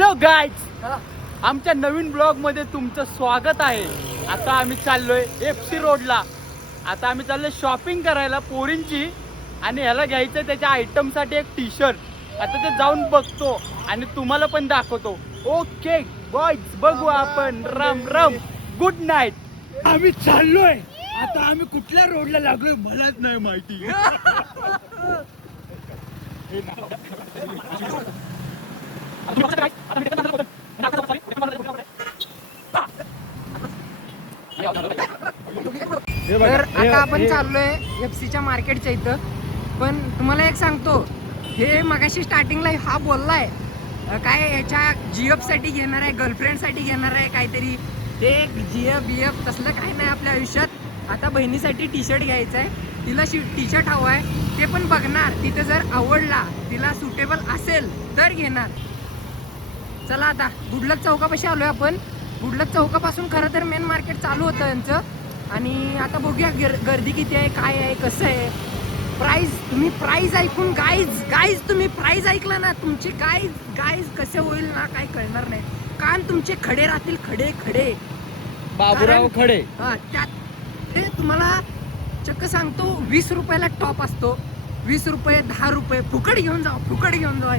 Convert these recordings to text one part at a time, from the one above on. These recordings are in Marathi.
हॅलो गाईज, आमच्या नवीन ब्लॉग मध्ये तुमचं स्वागत आहे. आता आम्ही चाललोय FC रोडला. आता आम्ही चाललोय शॉपिंग करायला पोरींची, आणि ह्याला घ्यायचं त्याच्या आयटम साठी एक टी-शर्ट. आता ते जाऊन बघतो आणि तुम्हाला पण दाखवतो. ओके बॉयज, बघू आपण. Ram Ram, good night. आम्ही चाललोय. आता आम्ही कुठल्या रोडला लागलोय मलाच नाही माहिती. तर आता आपण चाललोय एफसीच्या मार्केटच्या इथं. पण तुम्हाला एक सांगतो, हे मगाशी स्टार्टिंगला हा बोललाय काय ह्याच्या जीएफ साठी घेणार आहे, गर्लफ्रेंड साठी घेणार आहे काहीतरी. ते जीएफ बीएफ तसलं काही नाही आपल्या आयुष्यात. आता बहिणीसाठी टी शर्ट घ्यायचं आहे, तिला टी शर्ट हवं आहे, ते पण बघणार. तिथे जर आवडला, तिला सुटेबल असेल तर घेणार. चला आता गुडलक चौकापाशी आलोय आपण. गुडलक चौकापासून खरं तर मेन मार्केट चालू होतं यांचं. आणि आता बघूया गर्दी किती आहे, काय आहे, कसं आहे. तुम्ही प्राइस ऐकून गाईज तुम्ही प्राइस ऐकला ना, तुमचे गाईज कसे होईल ना काही कळणार नाही. कान तुमचे खडे राहतील, खडे बाबूराव खडे. हा, त्यात ते तुम्हाला चक्क सांगतो 20 रुपयाला टॉप असतो. 20 रुपये, 10 रुपये फुकट घेऊन जाऊ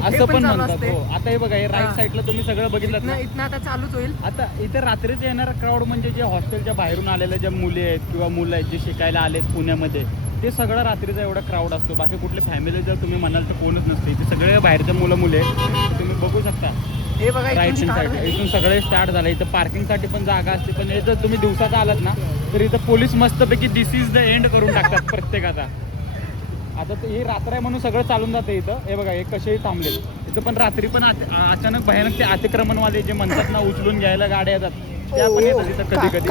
असं पण म्हणतात. आता हे बघा, हे राईट साईडला तुम्ही सगळं बघितलं ना. इथनं आता चालूच होईल. आता इथे रात्रीच येणारा क्राऊड म्हणजे जे हॉस्टेलच्या बाहेरून आलेल्या ज्या मुली आहेत किंवा मुलं आहेत जे शिकायला आलेत पुण्यामध्ये, ते सगळं रात्रीचा एवढा क्राऊड असतो. बाकी कुठले फॅमिली जर तुम्ही म्हणाल तर कोणच नसते. इथे सगळे बाहेरचे मुले आहेत, तुम्ही बघू शकता. हे बघा, राईट साईड इथून सगळे स्टार्ट झालं. इथं पार्किंगसाठी पण जागा असते. पण हे जर तुम्ही दिवसाचा आलात ना, तर इथं पोलीस मस्तपैकी दिस इज द एंड करून टाकतात प्रत्येकाचा. आता ही रात्र आहे म्हणून सगळं चालून जाते इथं. हे बघा, हे कसेही थांबले इथं. पण रात्री पण अचानक भयानक ते अतिक्रमणवाले जे म्हणतात ना, उचलून घ्यायला गाड्या येतात, त्या पण येतात इथं कधी कधी.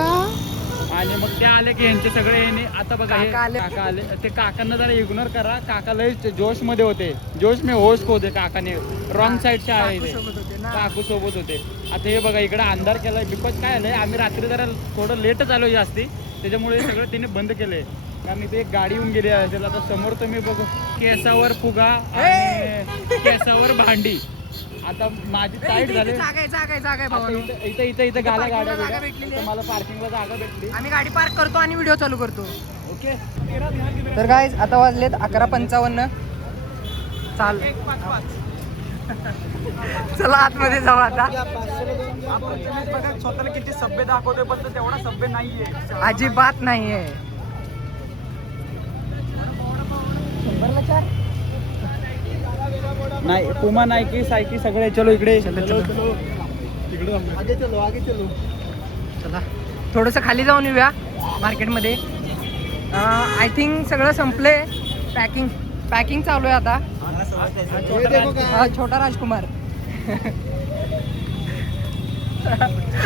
आणि मग ते आले की यांचे सगळे येणे. आता बघा, हे काका आले. ते काकांना जरा इग्नोर करा. काका लय जोश मध्ये होते. जोश में होश होते. काकाने रॉंग साईडच्या आहे ते, काकू सोबत होते. आता हे बघा, इकडे अंधार केलाय. बिकॉज काय आलंय, आम्ही रात्री जरा थोडं लेटच आलो जास्ती, त्याच्यामुळे सगळं तिने बंद केलंय. कारण इथे एक गाडी येऊन गेली असेल. आता समोर तुम्ही बघू, केसावर फुगा आणि केसावर भांडी. आता माझी टाईट झाली. इथं गाला गाड्या भेटली. मला पार्किंगला जागा भेटली. आम्ही गाडी पार्क करतो आणि व्हिडिओ चालू करतो. ओके. तर गाईज आता वाजलेत 11:55. चाल चला आतमध्ये जाऊ आता. स्वतःला किती सभ्य दाखवतोय, पण तेवढा सभ्य नाहीये, अजिबात नाहीये. 4 नाही. पुमा, नायकी, सायकी सगळे. चलो इकडे. चला थोडस खाली जाऊन येऊया मार्केटमध्ये. आय थिंक सगळं संपलंय. पॅकिंग चालू आहे आता. छोटा राजकुमार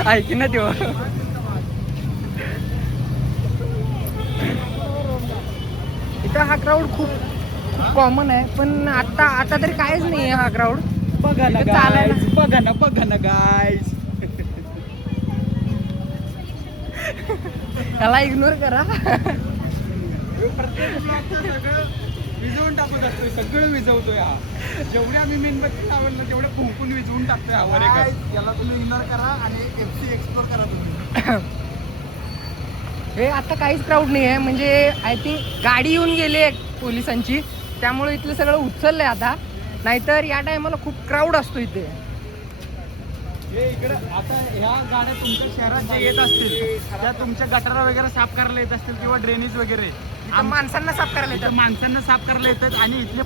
ऐकी ना तेव्हा. इथं हा क्राऊड खूप कॉमन आहे, पण आता तरी काहीच नाही आहे हा क्राऊड. बघा ना गाईज. त्याला इग्नोर करा. विजवून टाकत असतोय, सगळं विजवतोय हा. जेवढे आम्ही मेणबत्ती लावलं तेवढे फुंकून विजवून टाकतोय हा. याला तुम्ही इग्नोर करा आणि FC एक्सप्लोर करा तुम्ही. हे आता काहीच क्राऊड नाही आहे. म्हणजे आय थिंक गाडी येऊन गेली आहे पोलिसांची, त्यामुळे इथलं सगळं उचललंय आता. नाहीतर या टायमाला खूप क्राऊड असतो इथे. हे इकडे आता ह्या गाड्या तुमच्या शहरात जे येत असतील, त्या तुमच्या गटारा वगैरे साफ करायला येत असतील किंवा ड्रेनेज वगैरे, माणसांना साफ करायला येतात. माणसांना साफ करायला येतात. आणि इथले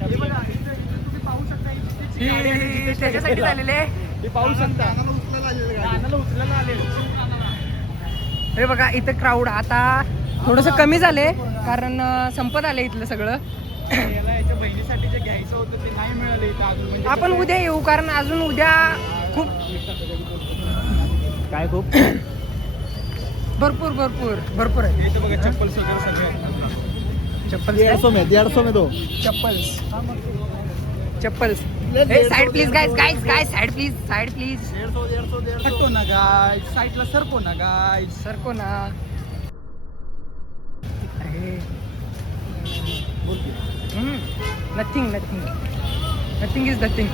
तुम्ही पाहू शकता, त्याच्यासाठी झालेले हे पाहू शकता, रानाला उचलायला आले. हे बघा इथं क्राऊड आता थोडंसं कमी झाले, कारण संपत आले इथलं सगळं. याच्या बहिणीसाठी जे घ्यायचं होतं ते नाही मिळालं इथं अजून. म्हणजे आपण उद्या येऊ, कारण अजून उद्या खूप काय खूप भरपूर आहे. इथं बघा, चप्पल्स वगैरे सगळे. चप्पल 150 में दो chappals. Side please guys, side please. हटो ना गाइस, साईडला सरको ना गाइस. सरको ना. Nothing is nothing.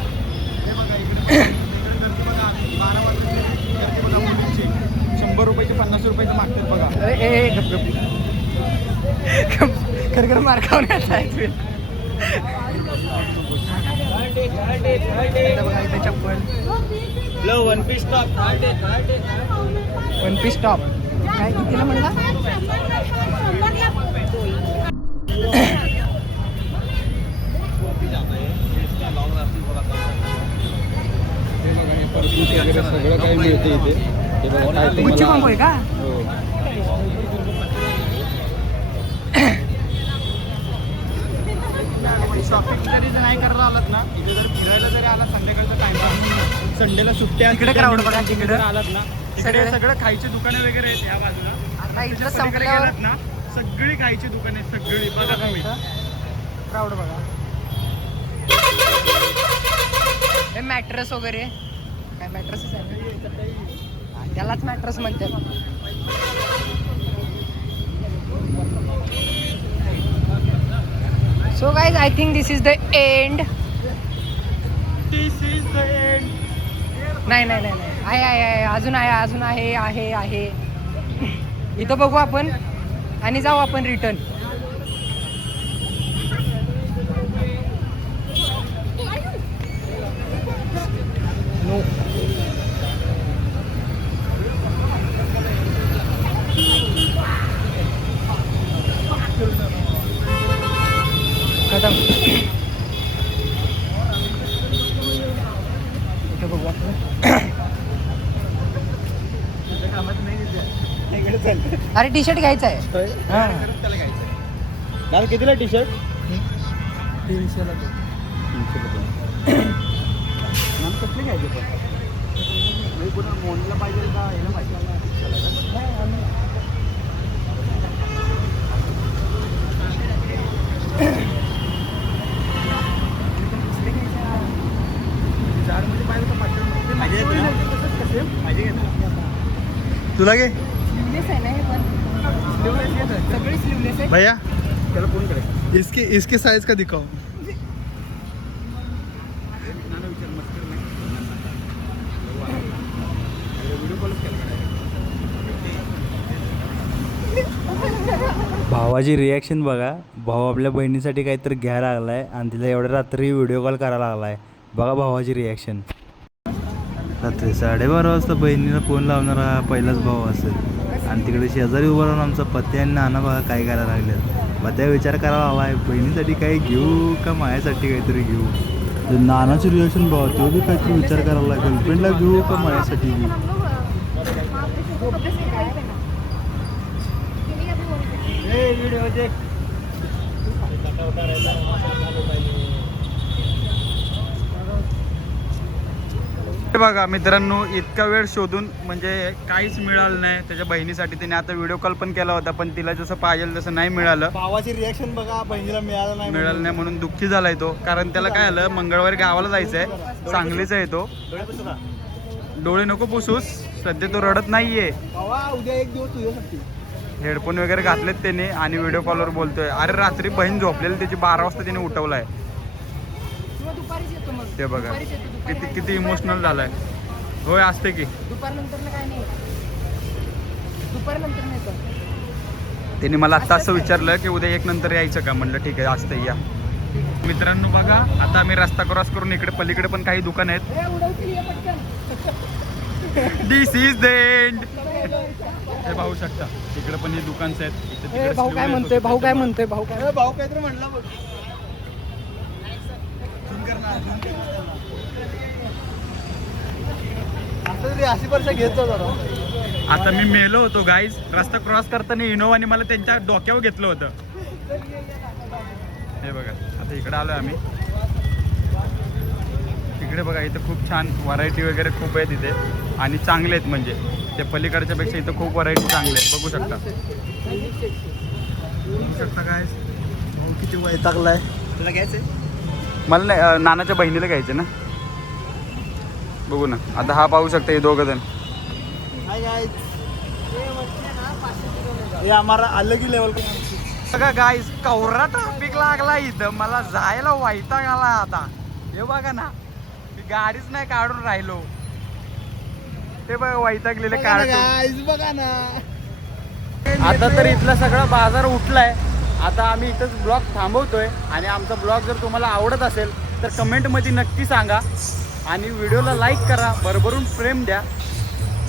100 रुपयाचे 50 रुपयाचे मागतात बघा. खरखर मार खाऊन येताय बघा इथे चप्पल one piece top. One piece top काय कितीला म्हणला? सगळं काही मिळते इथे. हे बघा काय गुच्ची तुम्हाला- बांबू आहे का? हो. शॉपिंग जरी नाही करायला आलात ना, इथे जर फिरायला जरी आला संध्याकाळचा टाइम, संडेला सुट्ट्या इकडे crowd बघा, तिकडे तिकडे. आलात ना, तिकडे सगळे- सगळं खायची दुकानं वगैरे आहेत ह्या बाजूला. आता इथलं पलीकडे संपल्यावर गेलात ना, सगळी खायची दुकानं आहेत, सगळी बघा तुम्ही. क्राऊड बघा. हे मॅट्रेस वगैरे काय मॅट्रेसच आहे ना? हा, त्यालाच मॅट्रेस म्हणतात. So guys I think this is the end. This is the end. नाही नाही नाही नाही आहे आहे आहे अजून आहे अजून आहे आहे आहे इथं बघू आपण आणि जाऊ आपण रिटर्न. खतम. इथं बघू आपण. अरे टी शर्ट घ्यायचा आहे. त्याला घ्यायचं. दादा कितीला टी शर्ट? 300ला. कसले घ्यायचे पण पुन्हा मोनला पाहिजे का याला पाहिजे? तुला घे स्लीवलेस आहे ना हे पण. सगळी स्लीवलेस आहे. भैया त्याला फोन करायचं. इसके साइज का दिखाओ. भावाची रिॲक्शन बघा. भाऊ आपल्या बहिणीसाठी काहीतरी घ्यायला लागला आहे आणि तिला एवढ्या रात्री व्हिडिओ कॉल करायला लागला आहे. बघा भावाची रिॲक्शन. रात्री 12:30 वाजता बहिणीला फोन लावणारा पहिलाच भाऊ असेल आणि तिकडे शेजारी उभा राहून आमचा पत्या आणि नाना बघा काय करायला लागले. पत्या विचार करायला हवा आहे बहिणीसाठी काही घेऊ का माझ्यासाठी काहीतरी घेऊ. नानाची रिॲक्शन बघा. तो बी काहीतरी विचार करायला लागेल गर्लफ्रेंडला घेऊ का माझ्यासाठी घेऊ. बघा मित्रांनो, इतका वेळ शोधून म्हणजे काहीच मिळालं नाही. त्याच्या बहिणीसाठी त्याने आता व्हिडिओ कॉल पण केला होता, पण तिला जसं पाहिजे तसं नाही मिळालं. भावाची रिॲक्शन बघा. बहिणीला मिळालं नाही म्हणून दुःखी झालाय तो. कारण त्याला काय आलं, मंगळवारी गावाला जायचंय. सांगलीचा आहे तो. डोळे नको पुसूस, सध्या तो रडत नाहीये. उद्या एक दिवस तुझ्यासाठी. हेडफोन वगैरे घातलेत त्याने आणि व्हिडिओ कॉलवर बोलतोय. अरे रात्री बहीण झोपलेली त्याची 12 वाजता त्याने उठवलाय. दुपारीच येतो मग. ते बघा दुपारीच येतो. दुपारी किती नाही किती येतो. इमोशनल झालाय. होय असते की. दुपारनंतर काय नाही. दुपारनंतर नाही तर. त्यांनी मला आत्ता असं विचारलं की उद्या 1 नंतर यायचं का. म्हणलं ठीक आहे असतं या. मित्रांनो बघा, आता आम्ही रस्ता क्रॉस करून इकडे पलीकडे पण काही दुकान आहेत. दिस इज द एंड. हे पाहू शकता इकडे पण हे दुकानच आहेत. इथे तिकडे भाऊ काय म्हणतोय भाऊ काय म्हणतोय भाऊ काय. भाऊ काहीतरी म्हणला बघ. अशी वर्ष घेत जा जरा. आता मी मेलो होतो गाईज. रस्ता क्रॉस करताना इनोवाने मला त्यांच्या डोक्यावर घेतलं होतं. हे बघा आता इकडे आलोय आम्ही. इकडे बघा इथे खूप छान व्हरायटी वगैरे खूप आहेत इथे आणि चांगले आहेत. म्हणजे ते पलीकडच्या पेक्षा इथं खूप व्हरायटी चांगले आहेत. बघू शकता. बघू शकता गाईज. भाऊ किती वैतागलाय. तुला घ्यायचंय? मला नाही, नानाच्या बहिणीला घ्यायचं ना. बघू ना. आता हा पाहू शकता हे दोघं जण. Hi guys. ये हमारा अलग ही लेवल का. बघा गाईज कवरा ट्रॅफिक लागला इथं. मला जायला वैताग आला आता. हे बघा ना, मी गाडीच नाही काढून राहिलो. ते बघ वैतागलेले कार्टून. गाईज बघा ना. आता तर इथला सगळा बाजार उठलाय. आता आम्ही इथंच ब्लॉग थांबवतोय आणि आमचा ब्लॉग जर तुम्हाला आवडत असेल तर कमेंटमध्ये नक्की सांगा आणि व्हिडिओला लाईक करा, भरभरून प्रेम द्या.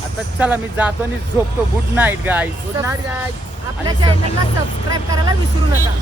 आता चला मी जातो आणि झोपतो. Good night guys. आपल्या चॅनलला सबस्क्राईब करायला विसरू नका.